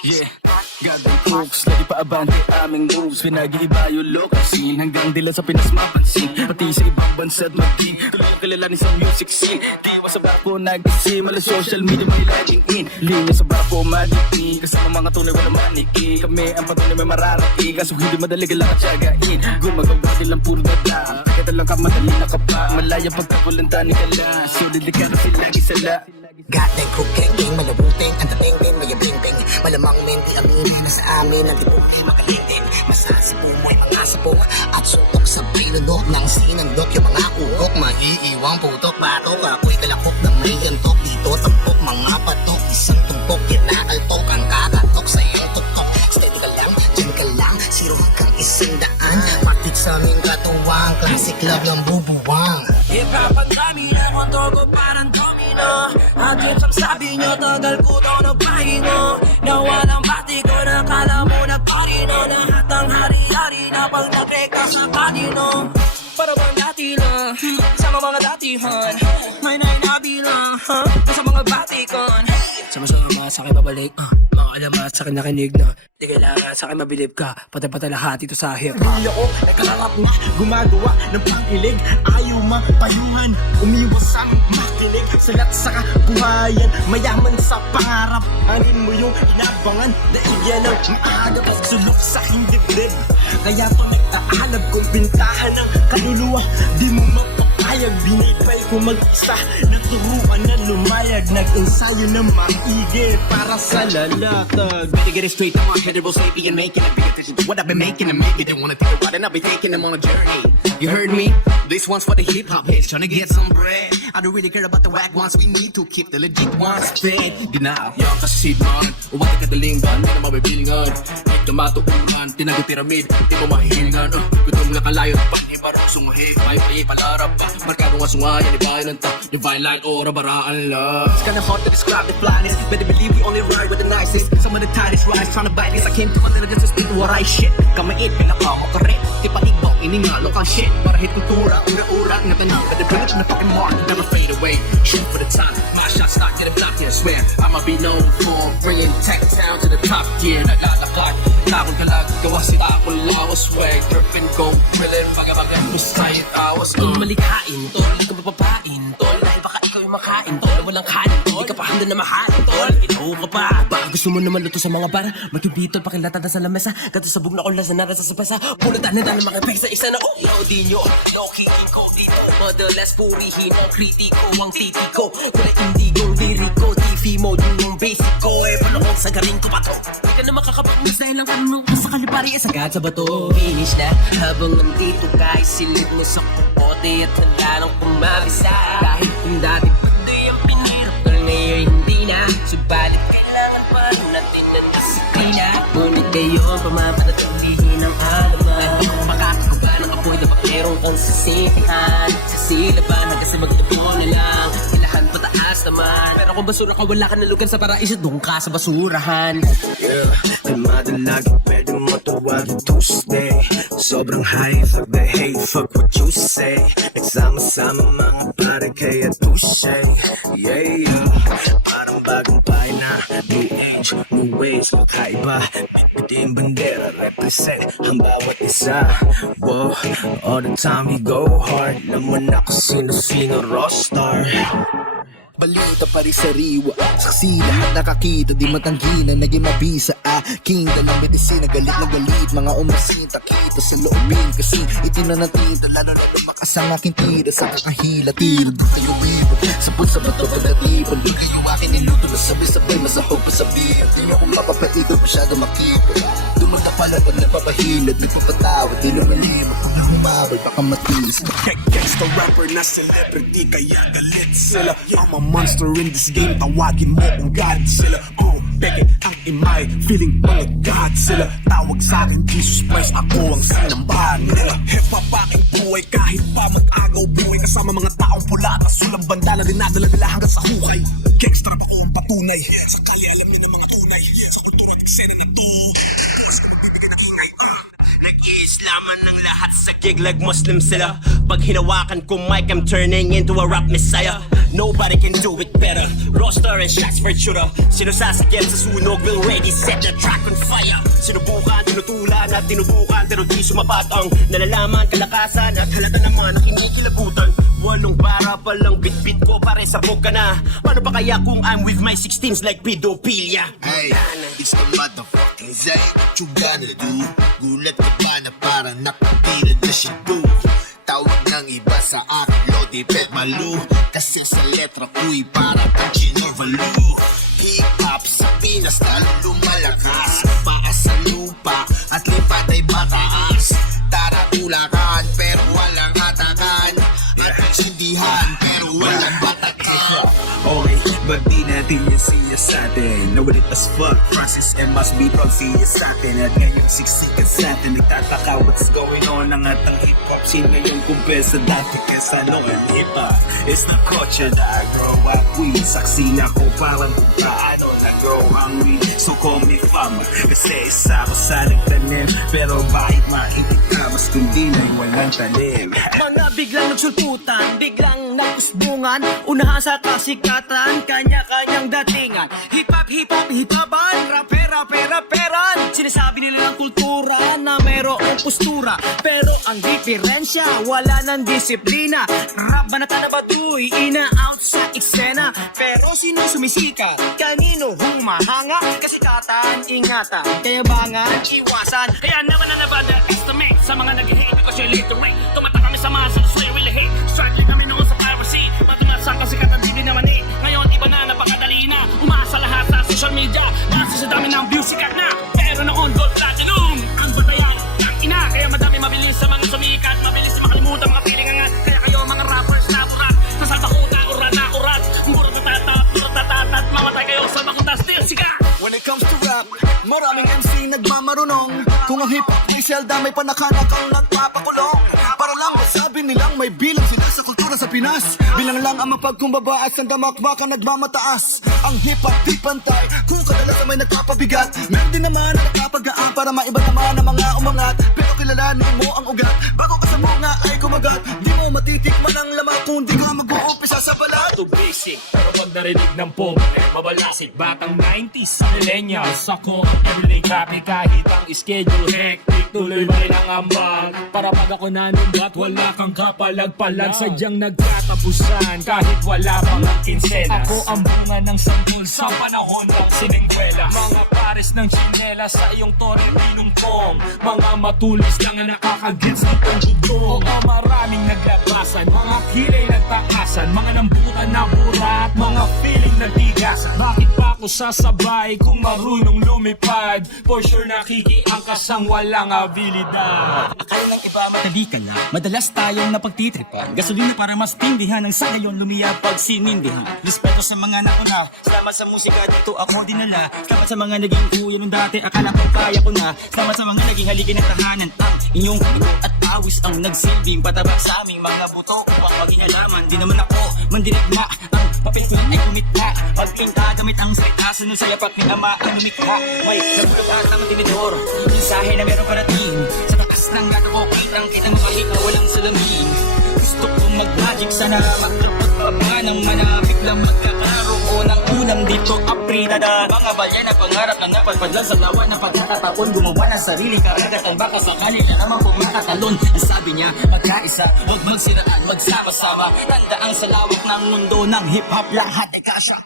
Yeah, goddamn crooks, lagi pa abante aming moves. Pinag-iiba yung look scene hanggang dila sa Pinas mapansin. Pati sa ibang bansa at maging tuloy ang kilalanin sa music scene. Diwa sa barko nag-isim, ala social media may lagging in. Linya sa barko magiging kasama mga tunay walang maniki. Kami ang patunay may mararaki, kaso hindi madali lang at siyagain. Gumagawa nilang puro dada, kaya lang ka madali na ka pa. Malaya pagkakulantani ka lang, solid ka na sila gisala. Goddamn crook gang gang, malabuting ang dating din, mayabing-bing. Malamang menti aminin na sa amin ang tipunin makalingting. Masasipo mo'y mga sapong at suntok sa pinunok ng sinandok. Yung mga ukok, maiiwang putok, batok. Ako'y kalakok na may yantok dito, tampok mga patok. Isang tumpok, kinaaltok ang kakatok sa iyong tuktok. Steady ka lang, dyan ka lang, zero kang isang daan. Matik sa aming katuwang, classic love lang bubuwang. Hip-hop ang dami yan, motor ko parang domino. At yun sabi nyo, tagal ko daw nagpahingo. Na walang bati ko, nakala mo nagparino. Lahat ng hari-hari na pag nakreka sa kanino. Para bang dati lang, sa mga datihan. May nainabilang, sa mga batikon. Sama-sama sa akin babalik, mga alamat sa akin nakinig na. Di kailangan sa akin mabilib ka, patay-patay lahat ito sa hip-hop. Pamilya ko ay karangat na gumagawa ng pangilig. Ayaw mapayungan, umiwas ang makinig. Salat sa kabuhayan, mayaman sa pangarap. Anin mo yung inabangan, dahil yan ang maaga pagsulok sa aking dibdib. Kaya pa nagtaalab kong bintahan ng kaluluwa. Di mo mapapayag, binipay ko mag-isa. Naturuan na lumayag, nag-ensayo na maigi para sa lalatag. Better get it straight, I'm on headable safety and making it. Pay attention to what I've been making and make it. They wanna think about it, I'll be taking them on a journey. You heard me? This one's for the hip-hop heads trying to get some bread. I don't really care about the whack ones, we need to keep the legit ones straight. Denial, Yang kasi man, uwag ka dalingan, hindi na mabibilingan. Ito matuunan, tinago piramid, di mo mahilingan. Gutom na kalayo, panibarong sungahip, pay-pay palarap pa. Markado nga sungayan, ibayan ng ta, divine line, ora baraan lang. it's kinda hard to describe the flyness. Better believe we only ride with the nicest. Some of the tightest rides trying to bite this. I came to Manila just to speak what I shit. Kamait, pinakawa ka rin. Di pa igbaw, iningalo kang shit. Para hit kultura, ura-ura, nga tanong. But the village na fucking mark, never fade away. Shoot for the time, my shots not getting blocked, I swear. I'ma be known for bringing tech town to the top tier. Naglalakad, takon kalag, gawa si takon lawas. Swag, drippin' go, grillin', baga-baga, bustay, awas. Malikain, tol, hindi ka mapapain, tol. Dahil baka ikaw yung makain, tol. Walang kanin, tol. Hindi ka pa handa na mahalin, tol. Ito ka pa. Baka gusto mo naman luto sa mga bar. Magkibitol, pakilata na sa lamesa. Gato sa bug na ulas na nara sa sapasa. Pulutan na na mga pisa isa na. Oh, di nyo. No kidding ko dito. Madalas purihin ang kritiko, ang titi ko. Kula indigo, liriko, TV mode, yung basic ko. Paano kung sagarin ko pa to? Hindi ka na makakapagmis dahil lang kanong sa kalipari. Sagad sa bato, finish na. Habang nandito guys, silid mo sa kukote at handa nang pumabisa. Dahil kung dati pati ang pinirap ko ngayon hindi na. Subalit kailangan pa rin natin ng disiplina. Ngunit ngayon, pamapanatilihin ang alaman. Makakakaba ng apoy na pakerong kang sisipihan. Sa silaban hanggang sa mag-ibo na lang. Kailangan pataas naman. Pero kung basura ka, wala ka na lugar sa paraiso, doon ka sa basurahan. Yeah, di madalagi, pwede mo tawagin Tuesday. Sobrang high, fuck the hate, fuck what you say. Nagsama-sama mga pare kaya touche. Yeah, parang bagong na new age, new ways, kakaiba. Pipitin bandera, represent ang bawat isa. Whoa, all the time we go hard. Naman ako sino-sino rockstar. Balita pa rin sariwa, saksi lahat nakakita. Di matanggi na naging mabisa aking dalang medisina. Galit na galit, mga umasinta kita sa loobin. Kasi itinanatinta, lalo na lumakas ang aking tira. Sa kakahila, tira doon kayo iba. Sabon sa bato pagdatipan, di kayo akin niluto na sabay-sabay. Masahog pa sabihin, di nyo kung mapapaigot masyado makipa. Dumanda pala pag nagpapahilad, nagpapatawad, di lumalima. Pag humabal, baka matis. Gangsta rapper na celebrity, kaya galit sila. I'm a monster in this game, tawagin mo kung God sila. Peke ang imay, feeling mga God sila. Tawag sa akin Jesus Christ, ako ang sinambahan nila. Hip-hop aking buhay, kahit pa mag-agaw buhay. Kasama mga taong pula at asulang banda na dinadala nila hanggang sa hukay. Gangsta rap ako ang patunay, sa kaya alam nyo ng mga tunay. Sa kultura at eksena na to, Nag-iislaman ng lahat sa gig like Muslim sila. Pag hinawakan ko mic, I'm turning into a rap messiah. nobody can do it better. Roster and shots for shooter. Sino sasakyan sa sunog will ready set the track on fire. Sinubukan, tinutulan at tinutukan pero di sumapat ang nalalaman, kalakasan at halata naman na kinikilabutan. Walong para palang bit-bit ko pare sabog ka na. Paano pa kaya kung I'm with my 16s like pedophilia? Hey, it's the motherfucking Zay. What you gonna do? Gulat ka ba na parang nakatira na siya do? Tawag ng iba sa akin, Lodi Pet Malu. Kasi sa letra ko'y para kang Ginorvalu. Hip-hop sa Pinas lalo lumalakas. Paas sa lupa at lipat ay mataas. Tara tulakan pero walang atakan. At intindihan pero walang batakan. Okay, ba't di natin yan siya sa atin? Nawalit as fuck, Francis and must be from siya sa atin. At ngayong siksikan sa atin, nagtataka what's going on. Ang atang hip-hop scene ngayon kumpare sa dati. Kesa noon, hip-hop is the culture that I grow up with. Saksi na ko parang kung paano nag-grow hungry. So call me farmer, kasi isa ko sa nagtanim. Pero bakit maitik ka, mas kundi na'y walang talim. Mga biglang nagsulputan, biglang nagkusbungan. Unahan sa kasikatan, kanya-kanyang datingan. Hip-hop, hip-hop, hip-hopan, rapera-pera-peran. Sinasabi nila ng kultura na merong postura. Pero ang diferensya, wala ng disiplina. Rap ba na tanabatuy, ina-out sa eksena. Pero sino sumisika? Kanino humahanga? Kasikatan, ingatan, kayabangan, iwasan. Kaya naman na nabada estimate sa mga nag-hate because you're late to rate. Tumata kami sa masa, so you really hate. Struggling kami noon sa piracy. Matumasak kasikatan, di naman eh. Ngayon, iba na, napakadali na. Umasa lahat sa social media. Kasi sa dami ng views, sikat na. Pero noon, gold platinum. Ang batayan, ang ina. Kaya madami mabilis sa mga sumikat. Mabilis na makalimutan mga feeling angat. Kaya kayo mga rappers na burat. Nasasakutan, urat na urat. Murot na tatat, murot na tatat. Mamatay kayo sa makuntas, still sikat. When it comes to rap, maraming MC nagmamarunong. Kung ang hip-hop ay selda, may panakanakang nagpapakulong. Para lang masabi nilang may bilang sila sa kultura sa Pinas. Bilang lang ang mapagkumbaba at ang damakbakan nagmamataas. Ang hip-hop di pantay, kung kadalasan may nagpapabigat. Meron din naman ang nagpapagaan para maiba naman ang mga umangat. Pero kilalanin mo ang ugat, bago ka sa mga ay kumagat. Di mo matitikman ang lama kung di ka mag-uumpisa sa balat. To basic, pero pag narinig ng pop, mabalasit. Batang 90s, millennials. Ako ang everyday copy kahit ang schedule hectic. Tuloy ba rin ang ambang para pag ako nanumbat, wala kang kapalagpalag. Sadyang nagkatapusan kahit wala pang kinsenas. Ako ang bunga ng sanggol sa panahon ng sinengkwelas. Mga pares ng chinela sa iyong tore pinumpong. Mga matulis lang ang nakakagets ng pagdudong. Mga maraming naglabasan, mga kilay nagtakasan. Mga nambutan na burat, mga feeling nagtigasan. Bakit pa ako sasabay kung marunong lumipad? For sure nakikiangkas ang walang abilidad. Akala ng iba madali ka na. Madalas tayong napagtitripan. Gasolina para mas tindihan ang sa ngayon lumiyapag sinindihan. Respeto sa mga nauna. Salamat sa musika dito ako dinala. Salamat sa mga naging kuya nung dati. Akala ko kaya ko na. Salamat sa mga naging haligi ng tahanan. Ang inyong ulo at awis ang nagsilbing patabak sa aming mga buto upang maging alaman. Di naman ako mandirigma. Ang papel ko ay kumita. Pagpinta gamit ang salita. Sunod sa yapak ni ama ang mikha. May nagulutan ng tinidor. Mensahe na meron parating. Sa taas ng gano ko kitang kitang kahit na walang salamin. Gusto kong mag-magic sana maglupot pa ba ng manapit lang magkakaroon ng ulam dito apritada. Mga balya na pangarap na napadpadlan sa lawan na pagkakataon gumawa ng sariling karagatan. Baka sakali na naman pumakatalon. Ang sabi niya magkaisa, huwag magsiraan, magsama-sama. Tanda ang sa lawak ng mundo ng hip-hop lahat ay kasya.